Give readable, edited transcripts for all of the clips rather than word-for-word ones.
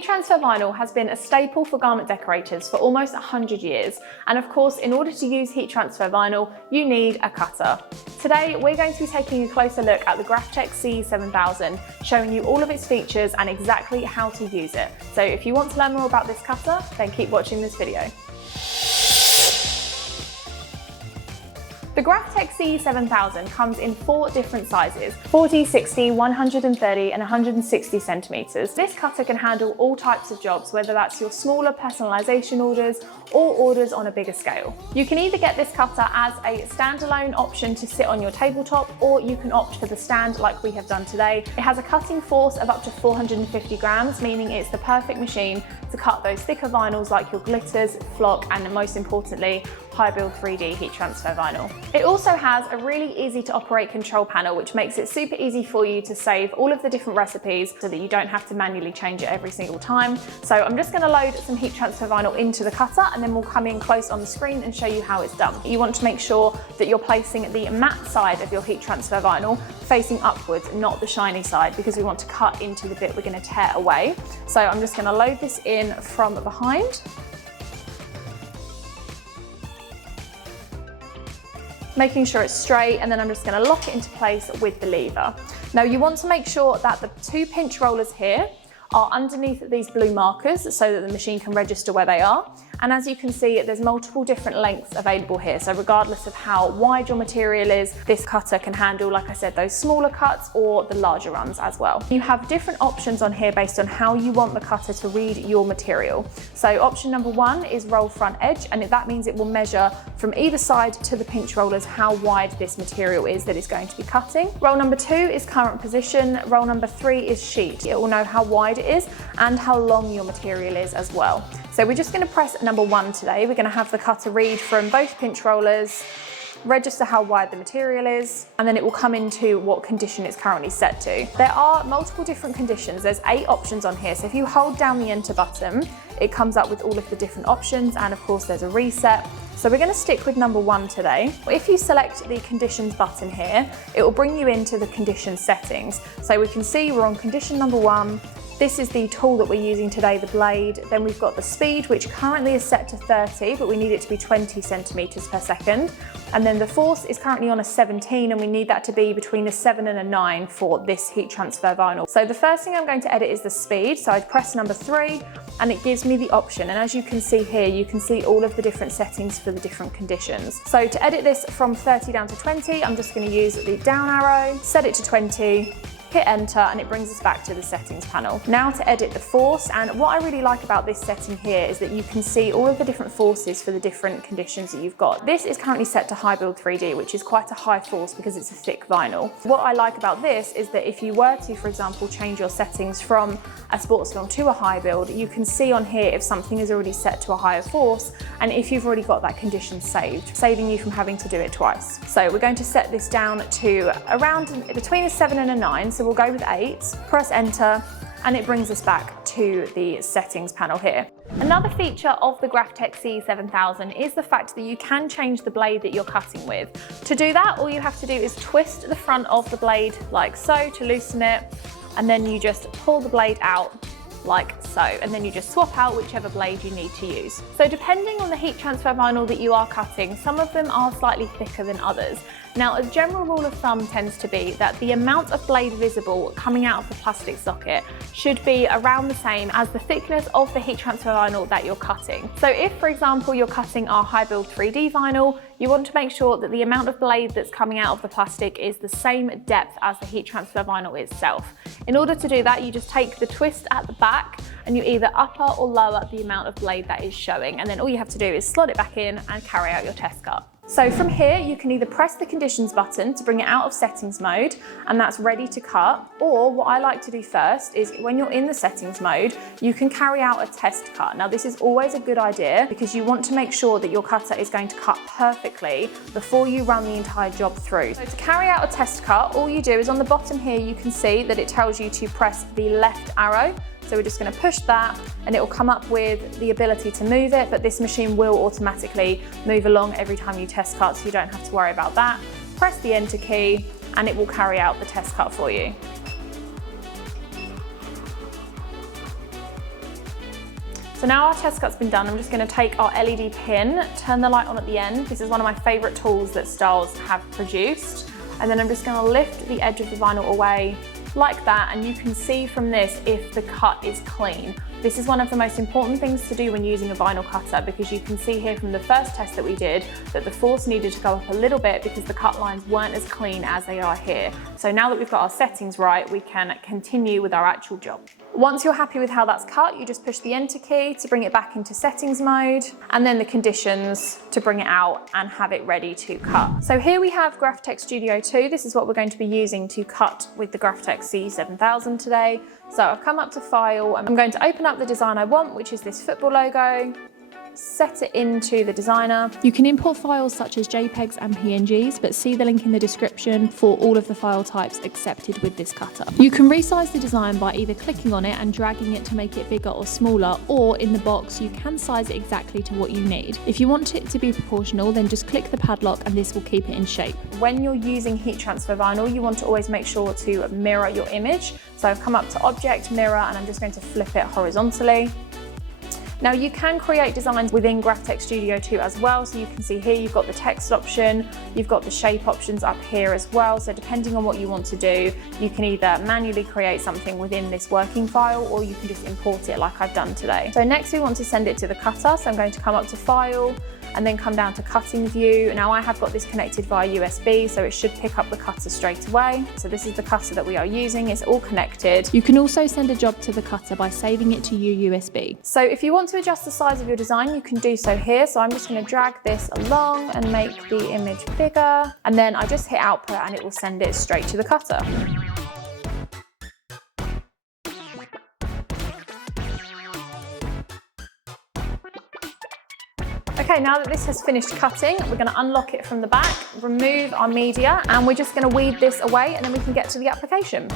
Heat transfer vinyl has been a staple for garment decorators for almost 100 years. And of course, in order to use heat transfer vinyl, you need a cutter. Today, we're going to be taking a closer look at the Graphtec CE7000, showing you all of its features and exactly how to use it. So if you want to learn more about this cutter, then keep watching this video. The Graphtec CE7000 comes in 4 different sizes: 40, 60, 130 and 160 centimeters. This cutter can handle all types of jobs, whether that's your smaller personalization orders or orders on a bigger scale. You can either get this cutter as a standalone option to sit on your tabletop, or you can opt for the stand like we have done today. It has a cutting force of up to 450 grams, meaning it's the perfect machine to cut those thicker vinyls like your glitters, flock, and most importantly, high build 3D heat transfer vinyl. It also has a really easy to operate control panel, which makes it super easy for you to save all of the different recipes so that you don't have to manually change it every single time. So I'm just going to load some heat transfer vinyl into the cutter, and then we'll come in close on the screen and show you how it's done. You want to make sure that you're placing the matte side of your heat transfer vinyl facing upwards, not the shiny side, because we want to cut into the bit we're going to tear away. So I'm just going to load this in from behind. Making sure it's straight, and then I'm just going to lock it into place with the lever. Now you want to make sure that the 2 pinch rollers here are underneath these blue markers so that the machine can register where they are. And as you can see, there's multiple different lengths available here. So regardless of how wide your material is, this cutter can handle, like I said, those smaller cuts or the larger runs as well. You have different options on here based on how you want the cutter to read your material. So option number 1 is roll front edge, and that means it will measure from either side to the pinch rollers how wide this material is that it's going to be cutting. Roll number 2 is current position. Roll number 3 is sheet. It will know how wide it is and how long your material is as well. So we're just going to press number 1 today. We're going to have the cutter read from both pinch rollers, register how wide the material is, and then it will come into what condition it's currently set to. There are multiple different conditions. There's 8 options on here. So if you hold down the enter button, it comes up with all of the different options, and of course there's a reset. So we're going to stick with number 1 today. If you select the conditions button here, it will bring you into the condition settings. So we can see we're on condition number 1. This is the tool that we're using today, the blade. Then we've got the speed, which currently is set to 30, but we need it to be 20 centimeters per second. And then the force is currently on a 17, and we need that to be between a 7 and a 9 for this heat transfer vinyl. So the first thing I'm going to edit is the speed. So I press number 3, and it gives me the option. And as you can see here, you can see all of the different settings for the different conditions. So to edit this from 30 down to 20, I'm just going to use the down arrow, set it to 20, hit enter, and it brings us back to the settings panel. Now to edit the force, and what I really like about this setting here is that you can see all of the different forces for the different conditions that you've got. This is currently set to high build 3D, which is quite a high force because it's a thick vinyl. What I like about this is that if you were to, for example, change your settings from a sports film to a high build, you can see on here if something is already set to a higher force, and if you've already got that condition saved, saving you from having to do it twice. So we're going to set this down to around between a 7 and a 9. So we'll go with 8, press enter, and it brings us back to the settings panel here. Another feature of the Graphtec CE7000 is the fact that you can change the blade that you're cutting with. To do that, all you have to do is twist the front of the blade like so to loosen it, and then you just pull the blade out like so, and then you just swap out whichever blade you need to use. So depending on the heat transfer vinyl that you are cutting, some of them are slightly thicker than others. Now, a general rule of thumb tends to be that the amount of blade visible coming out of the plastic socket should be around the same as the thickness of the heat transfer vinyl that you're cutting. So if, for example, you're cutting our high build 3D vinyl, you want to make sure that the amount of blade that's coming out of the plastic is the same depth as the heat transfer vinyl itself. In order to do that, you just take the twist at the back and you either upper or lower the amount of blade that is showing, and then all you have to do is slot it back in and carry out your test cut. So from here, you can either press the conditions button to bring it out of settings mode, and that's ready to cut, or what I like to do first is when you're in the settings mode, you can carry out a test cut. Now this is always a good idea because you want to make sure that your cutter is going to cut perfectly before you run the entire job through. So to carry out a test cut, all you do is on the bottom here, you can see that it tells you to press the left arrow. So we're just going to push that, and it will come up with the ability to move it, but this machine will automatically move along every time you test cut, so you don't have to worry about that. Press the enter key and it will carry out the test cut for you. So now our test cut's been done, I'm just going to take our LED pin, turn the light on at the end. This is one of my favourite tools that Styles have produced. And then I'm just going to lift the edge of the vinyl away like that, and you can see from this if the cut is clean. This is one of the most important things to do when using a vinyl cutter, because you can see here from the first test that we did that the force needed to go up a little bit because the cut lines weren't as clean as they are here. So now that we've got our settings right, we can continue with our actual job. Once you're happy with how that's cut, you just push the enter key to bring it back into settings mode, and then the conditions to bring it out and have it ready to cut. So here we have Graphtec Studio 2. This is what we're going to be using to cut with the Graphtec CE7000 today. So I've come up to File, and I'm going to open up the design I want, which is this football logo. Set it into the designer. You can import files such as JPEGs and PNGs, but see the link in the description for all of the file types accepted with this cutter. You can resize the design by either clicking on it and dragging it to make it bigger or smaller, or in the box you can size it exactly to what you need. If you want it to be proportional, then just click the padlock and this will keep it in shape. When you're using heat transfer vinyl, you want to always make sure to mirror your image. So I've come up to Object, Mirror, and I'm just going to flip it horizontally. Now you can create designs within Graphtec Studio 2 as well. So you can see here you've got the text option, you've got the shape options up here as well. So depending on what you want to do, you can either manually create something within this working file, or you can just import it like I've done today. So next we want to send it to the cutter. So I'm going to come up to File and then come down to Cutting View. Now I have got this connected via USB, so it should pick up the cutter straight away. So this is the cutter that we are using, it's all connected. You can also send a job to the cutter by saving it to USB. So if you want to adjust the size of your design, you can do so here. So I'm just going to drag this along and make the image bigger, and then I just hit output and it will send it straight to the cutter. Okay, now that this has finished cutting, we're going to unlock it from the back, remove our media, and we're just going to weed this away, and then we can get to the application.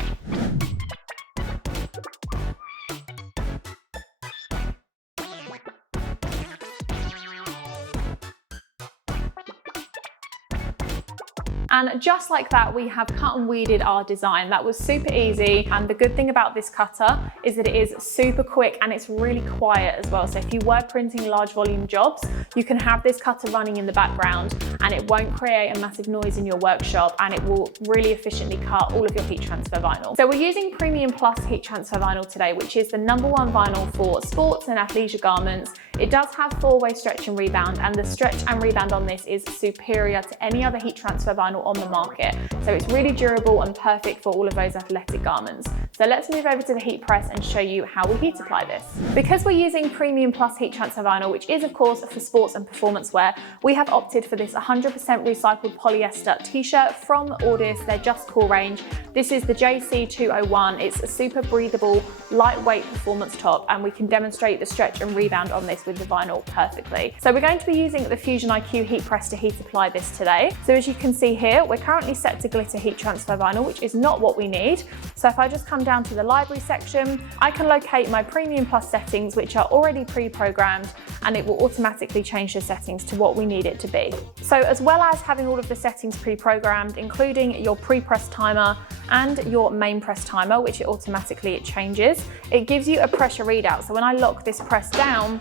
And just like that, we have cut and weeded our design. That was super easy. And the good thing about this cutter is that it is super quick and it's really quiet as well. So if you were printing large volume jobs, you can have this cutter running in the background and it won't create a massive noise in your workshop, and it will really efficiently cut all of your heat transfer vinyl. So we're using Premium Plus heat transfer vinyl today, which is the #1 vinyl for sports and athleisure garments. It does have 4-way stretch and rebound, and the stretch and rebound on this is superior to any other heat transfer vinyl on the market. So it's really durable and perfect for all of those athletic garments. So let's move over to the heat press and show you how we heat apply this. Because we're using Premium Plus heat transfer vinyl, which is of course for sports and performance wear, we have opted for this 100% recycled polyester t-shirt from Audis, their Just Cool range. This is the JC201. It's a super breathable, lightweight performance top, and we can demonstrate the stretch and rebound on this with the vinyl perfectly. So we're going to be using the Fusion IQ heat press to heat apply this today. So as you can see here, we're currently set to glitter heat transfer vinyl, which is not what we need. So if I just come down to the library section, I can locate my Premium Plus settings, which are already pre-programmed, and it will automatically change the settings to what we need it to be. So as well as having all of the settings pre-programmed, including your pre-press timer and your main press timer, which it automatically changes, it gives you a pressure readout. So when I lock this press down,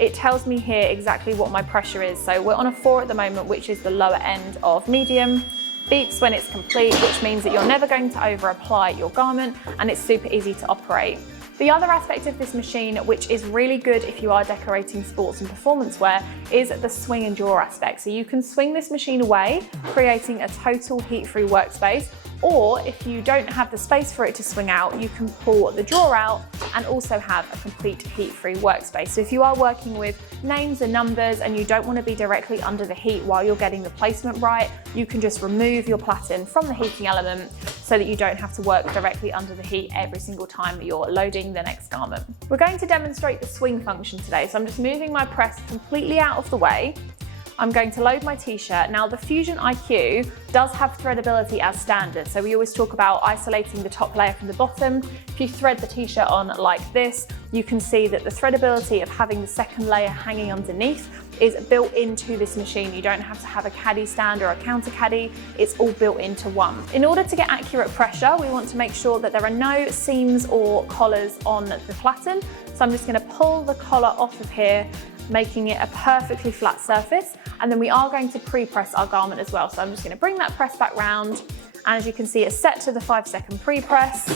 it tells me here exactly what my pressure is. So we're on a 4 at the moment, which is the lower end of medium. Beeps when it's complete, which means that you're never going to over apply your garment, and it's super easy to operate. The other aspect of this machine, which is really good if you are decorating sports and performance wear, is the swing and draw aspect. So you can swing this machine away, creating a total heat-free workspace. Or if you don't have the space for it to swing out, you can pull the drawer out and also have a complete heat-free workspace. So if you are working with names and numbers and you don't want to be directly under the heat while you're getting the placement right, you can just remove your platen from the heating element so that you don't have to work directly under the heat every single time that you're loading the next garment. We're going to demonstrate the swing function today. So I'm just moving my press completely out of the way. I'm going to load my t-shirt. Now the Fusion IQ does have threadability as standard, so we always talk about isolating the top layer from the bottom. If you thread the t-shirt on like this, you can see that the threadability of having the second layer hanging underneath is built into this machine. You don't have to have a caddy stand or a counter caddy, it's all built into one. In order to get accurate pressure, we want to make sure that there are no seams or collars on the platen. So I'm just going to pull the collar off of here, making it a perfectly flat surface. And then we are going to pre-press our garment as well. So I'm just going to bring that press back round. And as you can see, it's set to the 5-second pre-press.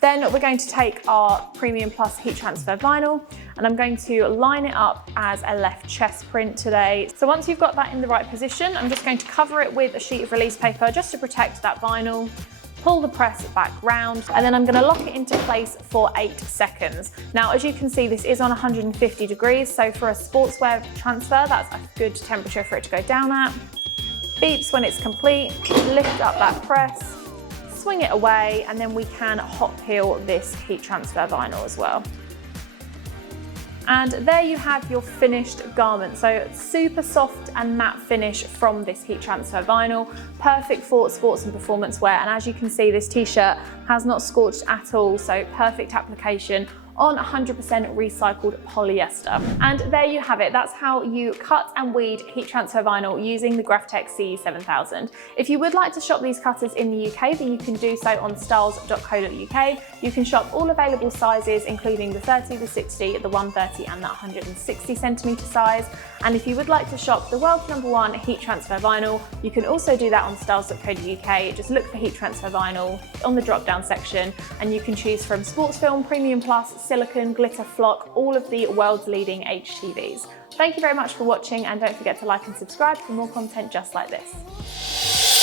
Then we're going to take our Premium Plus heat transfer vinyl, and I'm going to line it up as a left chest print today. So once you've got that in the right position, I'm just going to cover it with a sheet of release paper just to protect that vinyl. Pull the press back round, and then I'm going to lock it into place for 8 seconds. Now, as you can see, this is on 150 degrees, so for a sportswear transfer, that's a good temperature for it to go down at. Beeps when it's complete, lift up that press, swing it away, and then we can hot peel this heat transfer vinyl as well. And there you have your finished garment. So super soft and matte finish from this heat transfer vinyl, perfect for sports and performance wear. And as you can see, this t-shirt has not scorched at all, so perfect application on 100% recycled polyester. And there you have it. That's how you cut and weed heat transfer vinyl using the Graphtec CE7000. If you would like to shop these cutters in the UK, then you can do so on styles.co.uk. You can shop all available sizes, including the 30, the 60, the 130 and the 160 centimetre size. And if you would like to shop the world's #1 heat transfer vinyl, you can also do that on styles.co.uk. Just look for heat transfer vinyl on the drop down section, and you can choose from sports film, Premium Plus, silicone, glitter, flock, all of the world's leading HTVs. Thank you very much for watching, and don't forget to like and subscribe for more content just like this.